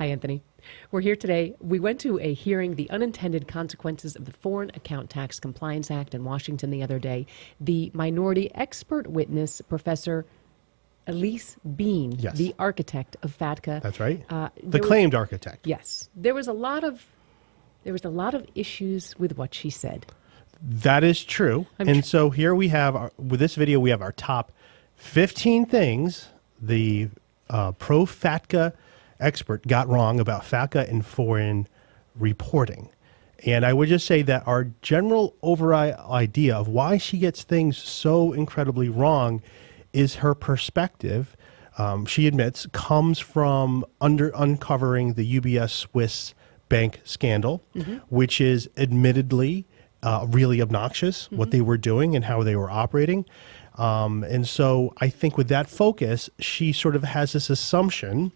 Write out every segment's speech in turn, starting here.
Hi, Anthony. We're here today. We went to a hearing, the unintended consequences of the Foreign Account Tax Compliance Act in Washington the other day. The minority expert witness, Professor Elise Bean, Yes. the architect of FATCA. That's right. The claimed architect. Yes. There was a lot of issues with what she said. That is true. So here we have, with this video, we have our top 15 things the pro-FATCA expert got wrong about FATCA and foreign reporting. And I would just say that our general overall idea of why she gets things so incredibly wrong is her perspective, she admits, comes from uncovering the UBS Swiss bank scandal, which is admittedly really obnoxious, what they were doing and how they were operating. And so I think with that focus, she sort of has this assumption,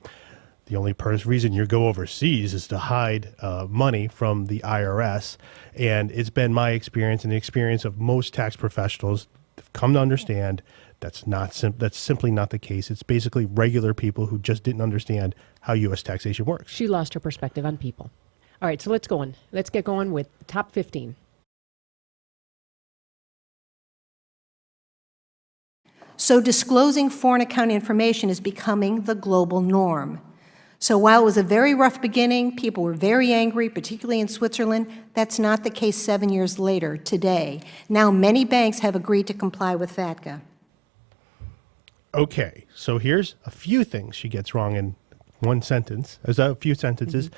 the only reason you go overseas is to hide money from the IRS. And it's been my experience and the experience of most tax professionals have come to understand that's simply not the case. It's basically regular people who just didn't understand how U.S. taxation works. She lost her perspective on people. All right, so let's go on. Let's get going with the top 15. So disclosing foreign account information is becoming the global norm. So while it was a very rough beginning, people were very angry, particularly in Switzerland, that's not the case 7 years later, today. Now many banks have agreed to comply with FATCA. Okay, so here's a few things she gets wrong in one sentence. There's a few sentences.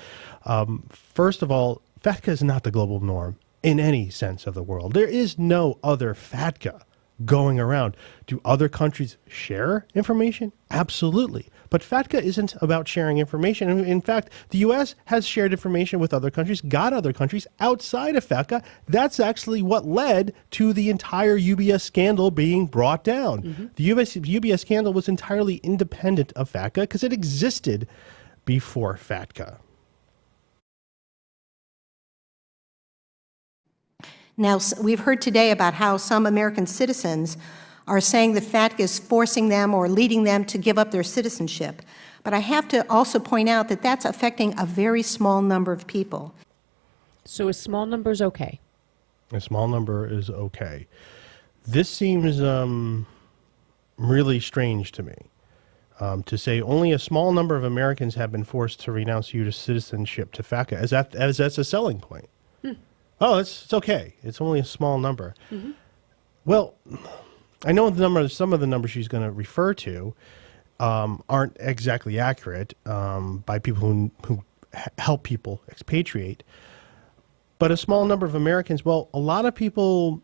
First of all, FATCA is not the global norm in any sense of the world. There is no other FATCA going around. Do other countries share information? Absolutely. But FATCA isn't about sharing information. In fact, the U.S. has shared information with other countries, got other countries outside of FATCA. That's actually what led to the entire UBS scandal being brought down. The UBS scandal was entirely independent of FATCA because it existed before FATCA. Now, we've heard today about how some American citizens are saying that FATCA is forcing them or leading them to give up their citizenship. But I have to also point out that that's affecting a very small number of people. So a small number is okay? A small number is okay. This seems really strange to me, to say only a small number of Americans have been forced to renounce U.S. citizenship to FATCA, as that's a selling point. Oh, it's okay. It's only a small number. Well, I know some of the numbers she's going to refer to aren't exactly accurate by people who help people expatriate. But a small number of Americans, well, a lot of people,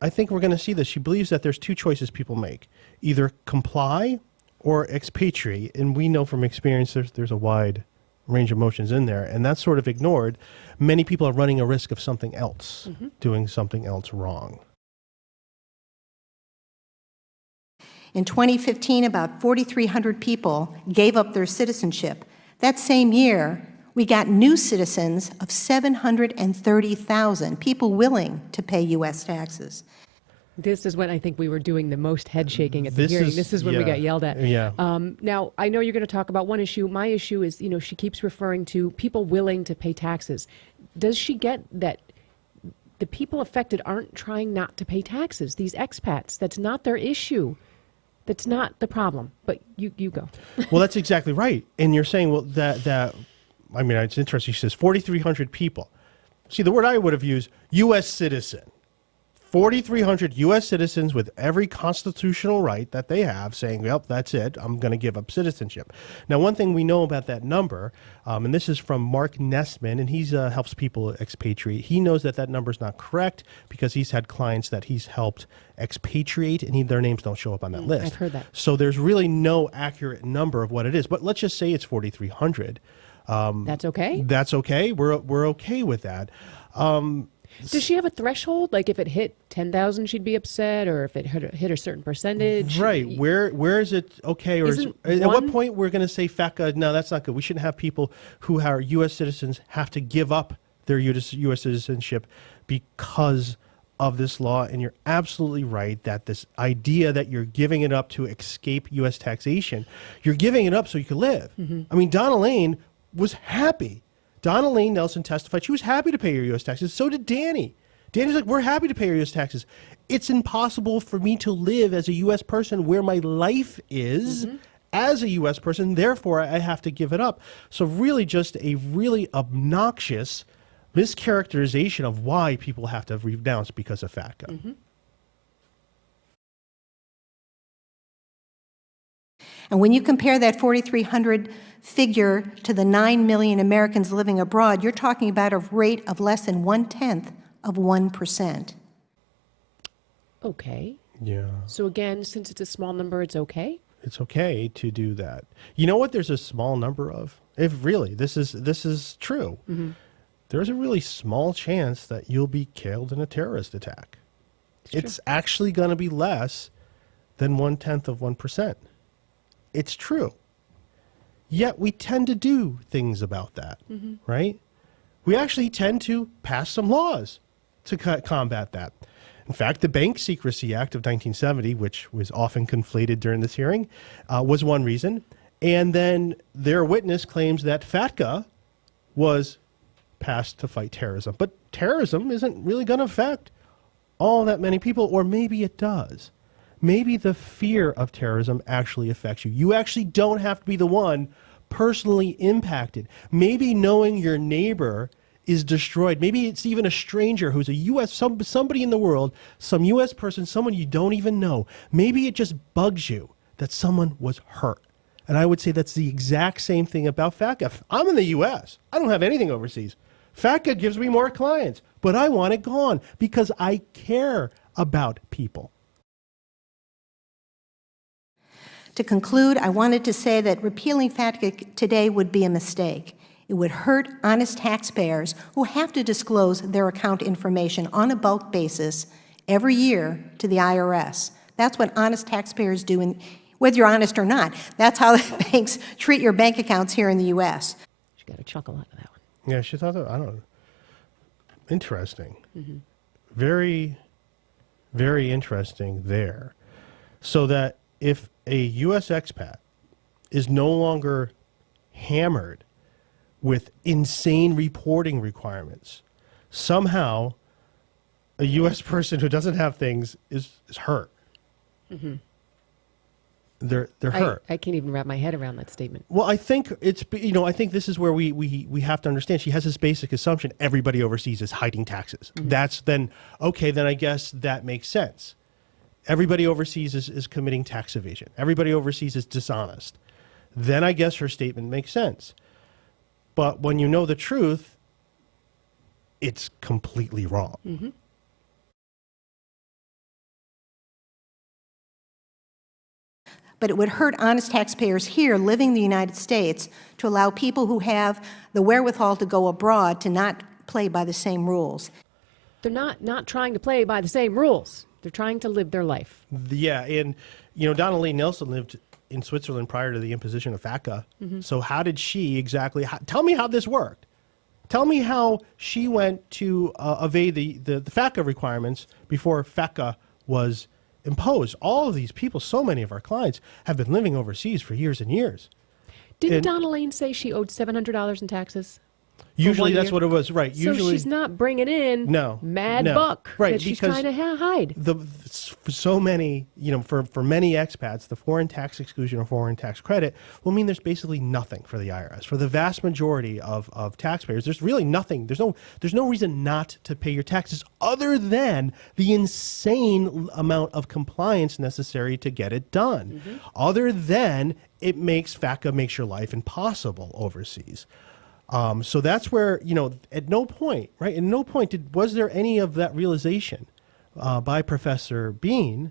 I think we're going to see this. She believes that there's two choices people make, either comply or expatriate. And we know from experience there's a wide range of motions in there, and that's sort of ignored. Many people are running a risk of something else, doing something else wrong. In 2015, about 4,300 people gave up their citizenship. That same year, we got new citizens of 730,000, people willing to pay U.S. taxes. This is when I think we were doing the most head shaking at the hearing. This is when we got yelled at. Now, I know you're going to talk about one issue. My issue is, she keeps referring to people willing to pay taxes. Does she get that the people affected aren't trying not to pay taxes? These expats, that's not their issue. That's not the problem. But you go. Well, that's exactly right. And you're saying, well, I mean, it's interesting. She says 4,300 people. See, the word I would have used, U.S. citizen. 4,300 U.S. citizens with every constitutional right that they have saying, well, that's it, I'm going to give up citizenship. Now, one thing we know about that number, and this is from Mark Nessman, and he helps people expatriate. He knows that number is not correct because he's had clients that he's helped expatriate, and their names don't show up on that list. I've heard that. So there's really no accurate number of what it is. But let's just say it's 4,300. That's okay? That's okay. We're okay with that. Does she have a threshold? Like if it hit 10,000, she'd be upset, or if it hit a certain percentage? Right. Where is it okay? Or at what point we're going to say FATCA, no, that's not good. We shouldn't have people who are U.S. citizens have to give up their U.S. citizenship because of this law. And you're absolutely right that this idea that you're giving it up to escape U.S. taxation, you're giving it up so you can live. I mean, Donna Lane was happy. Donna Lane Nelson testified she was happy to pay her U.S. taxes. So did Danny. Danny's like, we're happy to pay our U.S. taxes. It's impossible for me to live as a U.S. person where my life is as a U.S. person. Therefore, I have to give it up. So really just a really obnoxious mischaracterization of why people have to renounce because of FATCA. And when you compare that 4,300 figure to the 9 million Americans living abroad, you're talking about a rate of less than 1/10 of 1%. Okay. Yeah. So again, since it's a small number, it's okay? It's okay to do that. You know what there's a small number of? If really, this is true. There's a really small chance that you'll be killed in a terrorist attack. It's actually going to be less than 1/10 of 1%. It's true. Yet we tend to do things about that, right? We actually tend to pass some laws to combat that. In fact, the Bank Secrecy Act of 1970, which was often conflated during this hearing, was one reason. And then their witness claims that FATCA was passed to fight terrorism. But terrorism isn't really going to affect all that many people, or maybe it does. Maybe the fear of terrorism actually affects you. You actually don't have to be the one personally impacted. Maybe knowing your neighbor is destroyed. Maybe it's even a stranger who's a U.S., somebody in the world, some U.S. person, someone you don't even know. Maybe it just bugs you that someone was hurt. And I would say that's the exact same thing about FATCA. I'm in the U.S. I don't have anything overseas. FATCA gives me more clients, but I want it gone because I care about people. To conclude, I wanted to say that repealing FATCA today would be a mistake. It would hurt honest taxpayers who have to disclose their account information on a bulk basis every year to the IRS. That's what honest taxpayers do, and whether you're honest or not. That's how the banks treat your bank accounts here in the U.S. She got a chuckle out of that one. Yeah, she thought that, I don't know. Interesting. Very, very interesting there. So that if a U.S. expat is no longer hammered with insane reporting requirements, somehow a U.S. person who doesn't have things is hurt. They're hurt. I can't even wrap my head around that statement. Well, I think it's, I think this is where we have to understand. She has this basic assumption everybody overseas is hiding taxes. That's then, okay, then I guess that makes sense. Everybody overseas is committing tax evasion. Everybody overseas is dishonest. Then I guess her statement makes sense. But when you know the truth, it's completely wrong. But it would hurt honest taxpayers here living in the United States to allow people who have the wherewithal to go abroad to not play by the same rules. They're not trying to play by the same rules. They're trying to live their life. Yeah, and Donna Lane Nelson lived in Switzerland prior to the imposition of FATCA. So how did she exactly, tell me how this worked. Tell me how she went to evade the FATCA requirements before FATCA was imposed. All of these people, so many of our clients, have been living overseas for years and years. Didn't Donna Lane say she owed $700 in taxes? Usually that's what it was, right? So usually she's not bringing in mad buck right, that she's trying to hide. For so many, for many expats, the foreign tax exclusion or foreign tax credit will mean there's basically nothing for the IRS. For the vast majority of taxpayers, there's really nothing. There's no reason not to pay your taxes other than the insane amount of compliance necessary to get it done. Other than FATCA makes your life impossible overseas. So that's where, at no point, right? At no point was there any of that realization by Professor Bean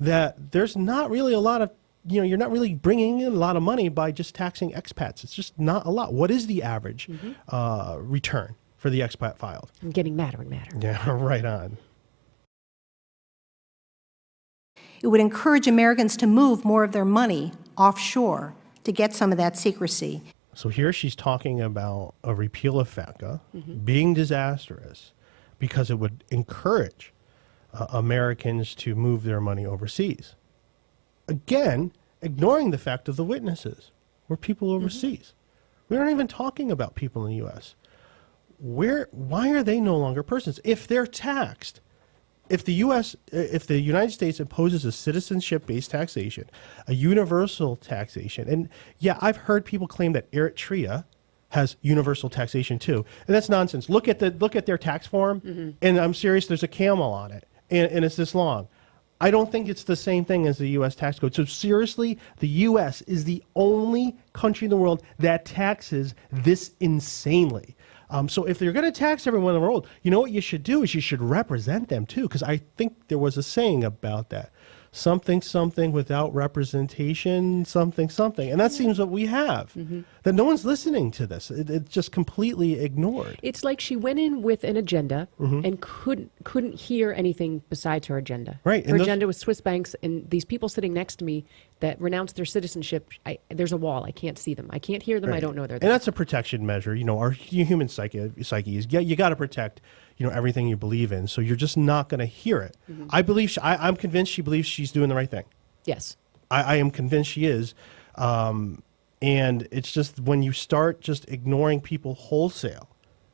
that there's not really a lot of, you're not really bringing in a lot of money by just taxing expats. It's just not a lot. What is the average return for the expat filed? I'm getting madder and madder. Yeah, right on. It would encourage Americans to move more of their money offshore to get some of that secrecy. So here she's talking about a repeal of FATCA being disastrous because it would encourage Americans to move their money overseas. Again, ignoring the fact of the witnesses were people overseas. We aren't even talking about people in the U.S. Why are they no longer persons? If they're taxed, if the United States imposes a citizenship-based taxation, a universal taxation, and yeah, I've heard people claim that Eritrea has universal taxation too, and that's nonsense. Look at their tax form, and I'm serious. There's a camel on it, and it's this long. I don't think it's the same thing as the U.S. tax code. So seriously, the U.S. is the only country in the world that taxes this insanely. So if they're going to tax everyone in the world, you know what you should do is you should represent them too, because I think there was a saying about that. Something, something without representation, something, something. And that seems what we have. That no one's listening to this. It's just completely ignored. It's like she went in with an agenda and couldn't hear anything besides her agenda. Right. Her agenda was Swiss banks, and these people sitting next to me that renounced their citizenship, there's a wall. I can't see them. I can't hear them. Right. I don't know they're there. And that's a protection measure. You know, our human psyche is, you got to protect, you know, everything you believe in. So you're just not going to hear it. I'm convinced she believes she's doing the right thing. Yes. I am convinced she is. And it's just when you start just ignoring people wholesale,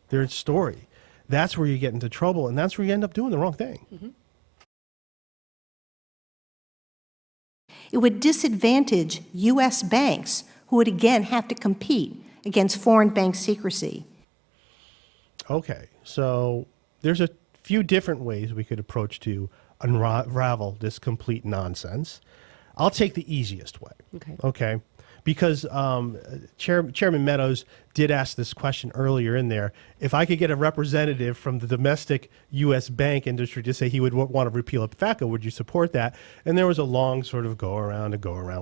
their story, that's where you get into trouble, and that's where you end up doing the wrong thing. It would disadvantage U.S. banks, who would again have to compete against foreign bank secrecy. Okay, so there's a few different ways we could approach to unravel this complete nonsense. I'll take the easiest way. Okay. Because Chairman Meadows did ask this question earlier in there. If I could get a representative from the domestic U.S. bank industry to say he would want to repeal FATCA, would you support that? And there was a long sort of go around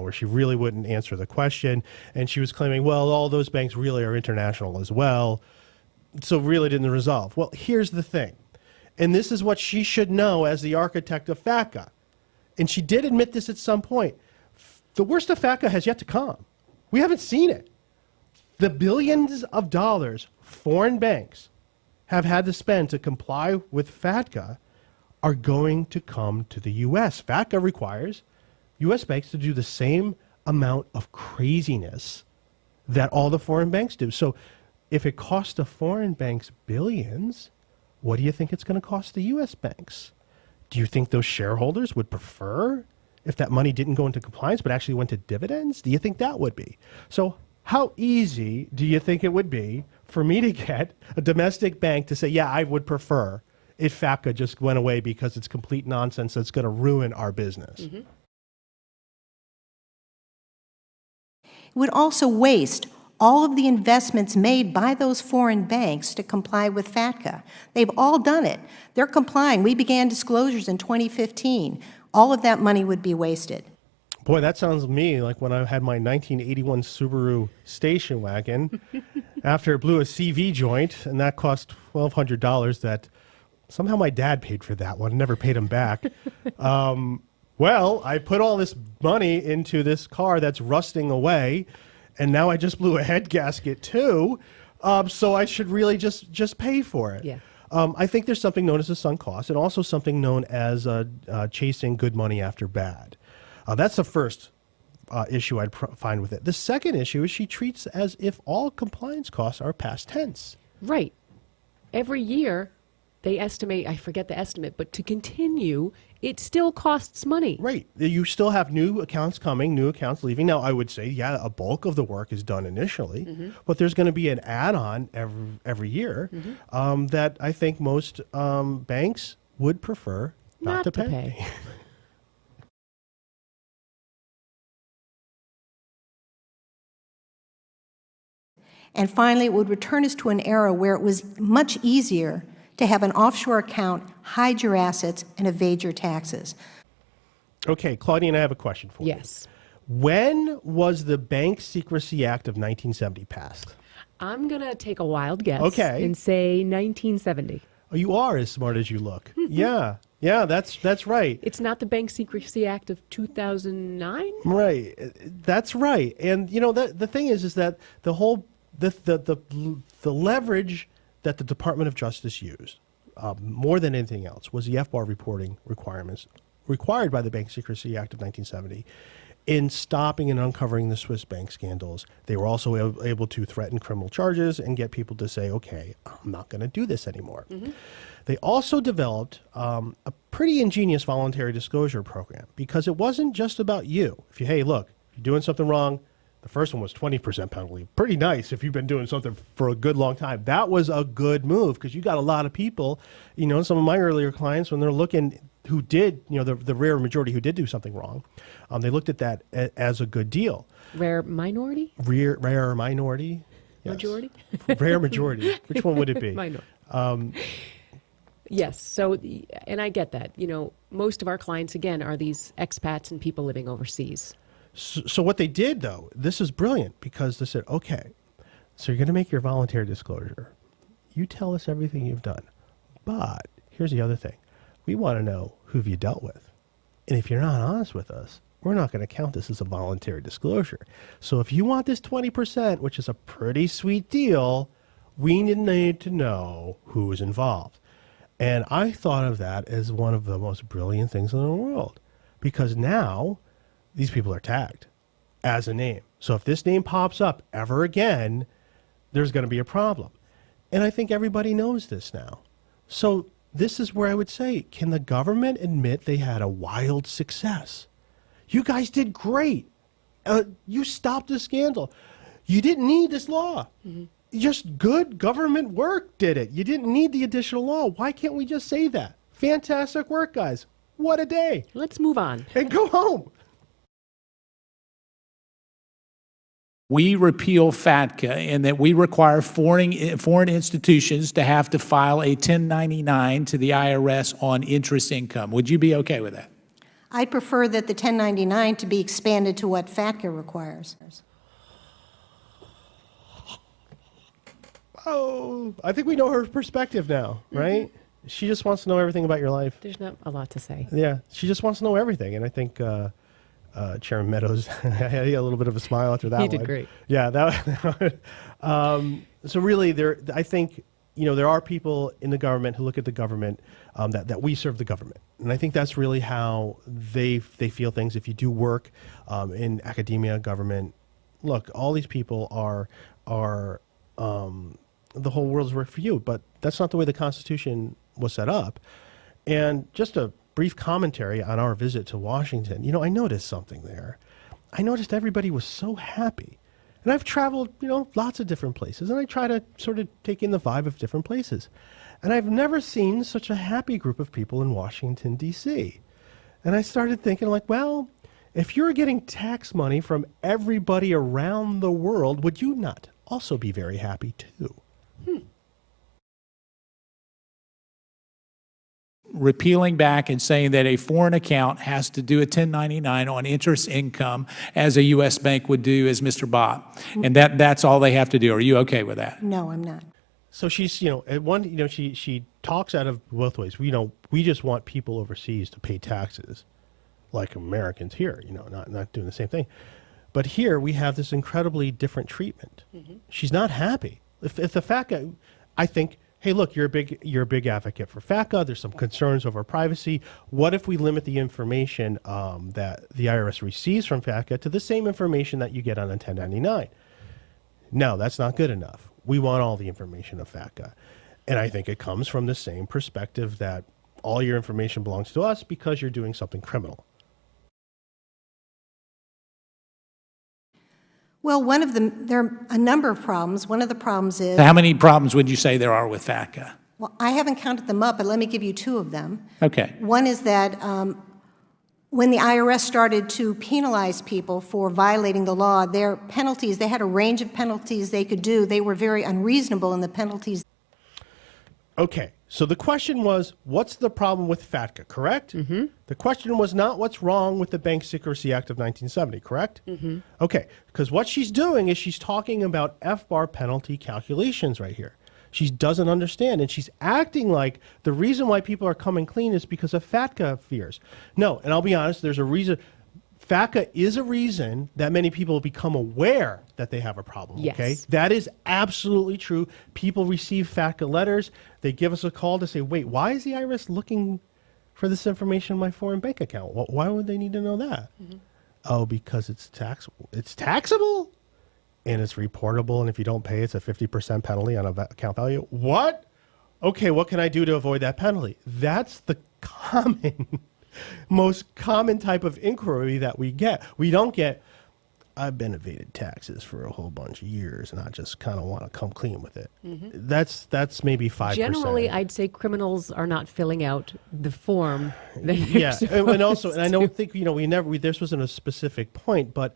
where she really wouldn't answer the question. And she was claiming, well, all those banks really are international as well. So really didn't resolve. Well, here's the thing. And this is what she should know as the architect of FATCA. And she did admit this at some point. The worst of FATCA has yet to come. We haven't seen it. The billions of dollars foreign banks have had to spend to comply with FATCA are going to come to the U.S. FATCA requires U.S. banks to do the same amount of craziness that all the foreign banks do. So if it costs the foreign banks billions, what do you think it's going to cost the U.S. banks? Do you think those shareholders would prefer if that money didn't go into compliance but actually went to dividends? Do you think that would be? So how easy do you think it would be for me to get a domestic bank to say, yeah, I would prefer if FATCA just went away because it's complete nonsense that's going to ruin our business? It would also waste all of the investments made by those foreign banks to comply with FATCA. They've all done it. They're complying. We began disclosures in 2015. All of that money would be wasted. Boy, that sounds to me like when I had my 1981 Subaru station wagon after it blew a CV joint, and that cost $1,200 that somehow my dad paid for that one, never paid him back. Well, I put all this money into this car that's rusting away, and now I just blew a head gasket too, so I should really just pay for it. Yeah. I think there's something known as a sunk cost, and also something known as chasing good money after bad. That's the first issue I'd find with it. The second issue is she treats as if all compliance costs are past tense. Right. Every year, they estimate, I forget the estimate, but to continue, it still costs money. Right. You still have new accounts coming, new accounts leaving. Now, I would say, yeah, a bulk of the work is done initially, but there's going to be an add-on every year that I think most banks would prefer not to pay. And finally, it would return us to an era where it was much easier to have an offshore account, hide your assets, and evade your taxes. Okay, Claudine, I have a question for you. Yes. When was the Bank Secrecy Act of 1970 passed? I'm going to take a wild guess and say 1970. Oh, you are as smart as you look. Yeah, that's right. It's not the Bank Secrecy Act of 2009? Right, that's right. And, you know, the thing is that the whole, the leverage that the Department of Justice used, more than anything else, was the FBAR reporting requirements required by the Bank Secrecy Act of 1970. in stopping and uncovering the Swiss bank scandals. They were also able to threaten criminal charges and get people to say, okay, I'm not going to do this anymore. They also developed a pretty ingenious voluntary disclosure program, because it wasn't just about you. If you, hey, look, if you're doing something wrong, the first one was 20% penalty. Pretty nice if you've been doing something for a good long time. That was a good move, because you got a lot of people, you know, some of my earlier clients, when they're looking who did, you know, the rare majority who did do something wrong, they looked at that as a good deal. Rare minority? Rare minority? Yes. Majority? Rare majority. Which one would it be? Minority. Yes. So, and I get that. You know, most of our clients, again, are these expats and people living overseas. So what they did, though, this is brilliant, because they said, okay, so you're going to make your voluntary disclosure. You tell us everything you've done. But here's the other thing. We want to know who you dealt with. And if you're not honest with us, we're not going to count this as a voluntary disclosure. So if you want this 20%, which is a pretty sweet deal, we need to know who is involved. And I thought of that as one of the most brilliant things in the world, because now these people are tagged as a name. So if this name pops up ever again, there's going to be a problem. And I think everybody knows this now. So this is where I would say, can the government admit they had a wild success? You guys did great. You stopped the scandal. You didn't need this law. Just good government work did it. You didn't need the additional law. Why can't we just say that? Fantastic work, guys. What a day. Let's move on. And go home. We repeal FATCA in that we require foreign institutions to have to file a 1099 to the IRS on interest income. Would you be okay with that? I'd prefer that the 1099 to be expanded to what FATCA requires. Oh, I think we know her perspective now, right? She just wants to know everything about your life. There's not a lot to say. Yeah, she just wants to know everything. And I think Chairman Meadows had a little bit of a smile after that one. He did great. Yeah, so really, I think, you know, there are people in the government who look at the government that we serve the government. And I think that's really how they feel things. If you do work in academia, government, look, all these people are the whole world's work for you, but that's not the way the Constitution was set up. And just a brief commentary on our visit to Washington, you know, I noticed something there. I noticed everybody was so happy. And I've traveled, you know, lots of different places, and I try to sort of take in the vibe of different places. And I've never seen such a happy group of people in Washington, D.C. And I started thinking, like, well, if you're getting tax money from everybody around the world, would you not also be very happy too? Repealing back and saying that a foreign account has to do a 1099 on interest income as a U.S. bank would do as Mr. Bob. And that's all they have to do. Are you okay with that? No, I'm not. So she's, you know, at one, you know, she talks out of both ways. We just want people overseas to pay taxes like Americans here, you know, not doing the same thing. But here we have this incredibly different treatment. She's not happy. If the FATCA, I think, hey, look, you're a big advocate for FATCA. There's some concerns over privacy. What if we limit the information that the IRS receives from FATCA to the same information that you get on a 1099? No, that's not good enough. We want all the information of FATCA. And I think it comes from the same perspective that all your information belongs to us because you're doing something criminal. Well, there are a number of problems. One of the problems is... How many problems would you say there are with FATCA? Well, I haven't counted them up, but let me give you two of them. Okay. One is that when the IRS started to penalize people for violating the law, their penalties, they had a range of penalties they could do. They were very unreasonable in the penalties. Okay, so the question was, what's the problem with FATCA, correct? The question was not what's wrong with the Bank Secrecy Act of 1970, correct? Okay, because what she's doing is she's talking about FBAR penalty calculations right here. She doesn't understand, and she's acting like the reason why people are coming clean is because of FATCA fears. No, and I'll be honest, there's a reason. FATCA is a reason that many people become aware that they have a problem, okay? That is absolutely true. People receive FATCA letters. They give us a call to say, wait, why is the IRS looking for this information in my foreign bank account? Why would they need to know that? Oh, because it's taxable. It's taxable? And it's reportable, and if you don't pay, it's a 50% penalty on account value. What? Okay, what can I do to avoid that penalty? That's the most common type of inquiry that we get. We don't get, I've been evaded taxes for a whole bunch of years, and I just kind of want to come clean with it. That's maybe 5%. Generally, I'd say criminals are not filling out the form. Yeah, and also, and I don't think, this wasn't a specific point, but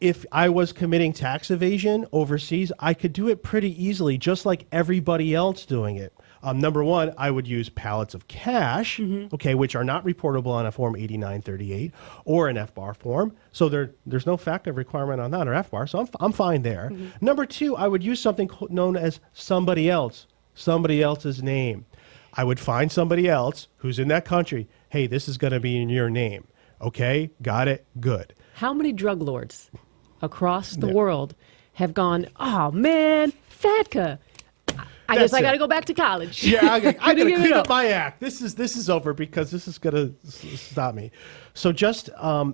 if I was committing tax evasion overseas, I could do it pretty easily, just like everybody else doing it. Number one, I would use pallets of cash, okay, which are not reportable on a Form 8938 or an FBAR form. So there's no FATCA requirement on that or FBAR, so I'm fine there. Number two, I would use something known as somebody else's name. I would find somebody else who's in that country. Hey, this is going to be in your name. Okay, got it, good. How many drug lords across the world have gone, oh man, FATCA, I guess I got to go back to college. Yeah, I got to clean up my act. This is over because this is going to stop me. So just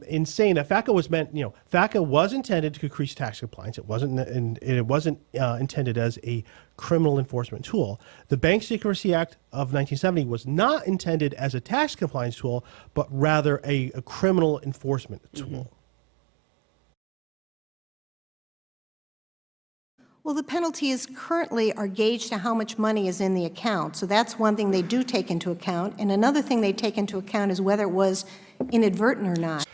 in saying that FATCA was meant, FATCA was intended to increase tax compliance. It wasn't intended as a criminal enforcement tool. The Bank Secrecy Act of 1970 was not intended as a tax compliance tool, but rather a criminal enforcement tool. Well, the penalties currently are gauged to how much money is in the account. So that's one thing they do take into account. And another thing they take into account is whether it was inadvertent or not.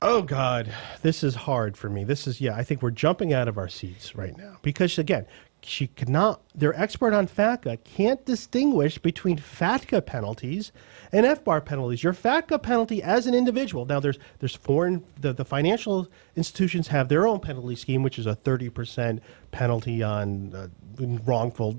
Oh, God, this is hard for me. I think we're jumping out of our seats right now. Because, again, their expert on FATCA can't distinguish between FATCA penalties and FBAR penalties. Your FATCA penalty as an individual. Now, there's the financial institutions have their own penalty scheme, which is a 30% penalty on wrongful.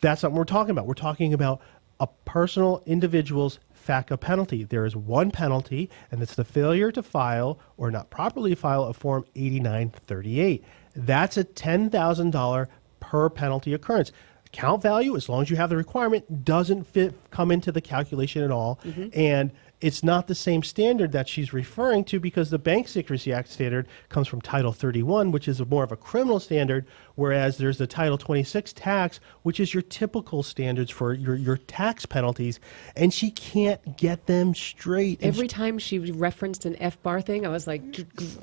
That's not what we're talking about. We're talking about a personal individual's FATCA penalty. There is one penalty, and it's the failure to file or not properly file a Form 8938. That's a $10,000 per penalty occurrence. Account value, as long as you have the requirement, doesn't come into the calculation at all. And it's not the same standard that she's referring to, because the Bank Secrecy Act standard comes from Title 31, which is more of a criminal standard, whereas there's the Title 26 tax, which is your typical standards for your tax penalties, and she can't get them straight. Every time she referenced an FBAR thing, I was like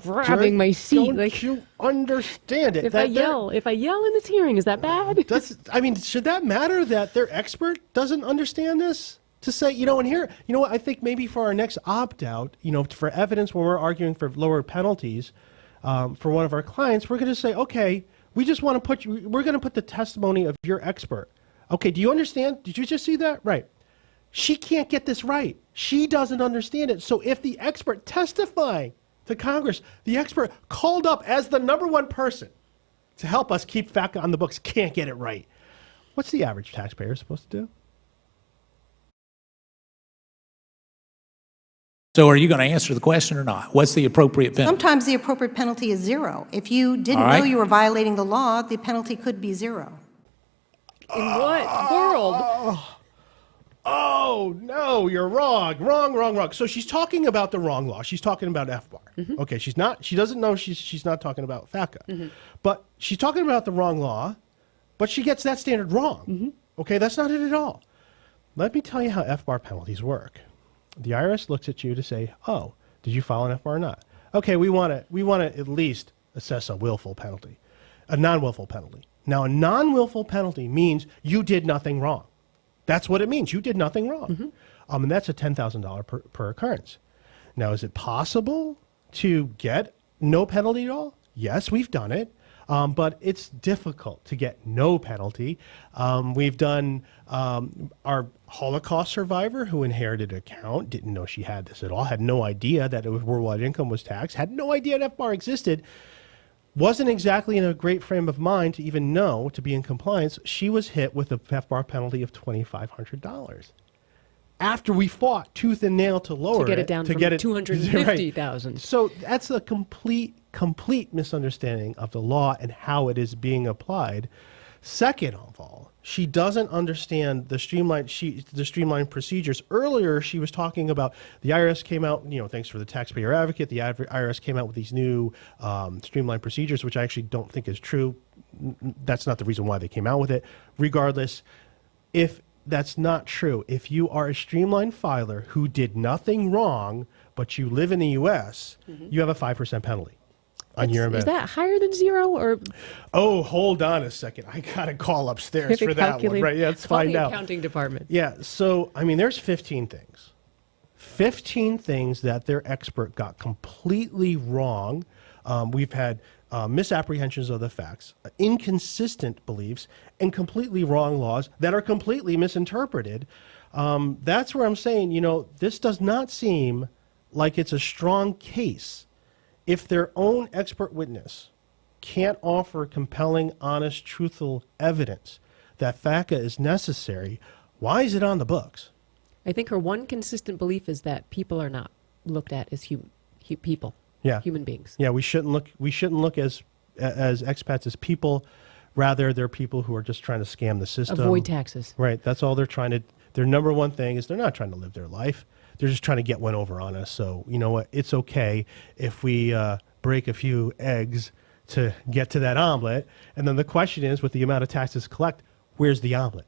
grabbing my seat. Don't you understand it? If I yell in this hearing, is that bad? Should that matter that their expert doesn't understand this? To say, and here, what I think maybe for our next opt-out, for evidence when we're arguing for lower penalties for one of our clients, we're going to say, okay, we just want to we're going to put the testimony of your expert. Okay, do you understand? Did you just see that? Right. She can't get this right. She doesn't understand it. So if the expert testifying to Congress, the expert called up as the #1 person to help us keep FATCA on the books, can't get it right, what's the average taxpayer supposed to do? So are you going to answer the question or not? What's the appropriate penalty? Sometimes the appropriate penalty is 0. If you didn't know you were violating the law, the penalty could be 0. In what world? Oh, no, you're wrong. Wrong. So she's talking about the wrong law. She's talking about FBAR. Okay, she doesn't know she's not talking about FATCA. But she's talking about the wrong law, but she gets that standard wrong. Okay, that's not it at all. Let me tell you how FBAR penalties work. The IRS looks at you to say, oh, did you file an FBAR or not? Okay, we want to at least assess a willful penalty, a non-willful penalty. Now, a non-willful penalty means you did nothing wrong. That's what it means. You did nothing wrong. And that's a $10,000 per occurrence. Now, is it possible to get no penalty at all? Yes, we've done it. But it's difficult to get no penalty. We've done our Holocaust survivor who inherited an account, didn't know she had this at all, had no idea that worldwide income was taxed, had no idea that FBAR existed, wasn't exactly in a great frame of mind to even know to be in compliance. She was hit with a FBAR penalty of $2,500. After we fought tooth and nail to lower it. To get it down from $250,000. Right. So that's a complete misunderstanding of the law and how it is being applied. Second of all, She doesn't understand the streamlined procedures. Earlier, she was talking about the IRS came out, thanks for the taxpayer advocate, the IRS came out with these new streamlined procedures, which I actually don't think is true. That's not the reason why they came out with it. Regardless, if that's not true, if you are a streamlined filer who did nothing wrong, but you live in the U.S., you have a 5% penalty. Is that higher than 0 or? Oh, hold on a second. I got to call upstairs for that one. Right, yeah, let's find out. The accounting department. Yeah, so, there's 15 things. 15 things that their expert got completely wrong. We've had misapprehensions of the facts, inconsistent beliefs, and completely wrong laws that are completely misinterpreted. That's where I'm saying, this does not seem like it's a strong case. If their own expert witness can't offer compelling, honest, truthful evidence that FATCA is necessary, why is it on the books? I think her one consistent belief is that people are not looked at as people. Yeah. Human beings. Yeah, we shouldn't look as expats as people. Rather, they're people who are just trying to scam the system. Avoid taxes. Right. That's all they're trying to. Their number one thing is they're not trying to live their life. They're just trying to get one over on us. So you know what? It's okay if we break a few eggs to get to that omelet. And then the question is, with the amount of taxes collect, where's the omelet?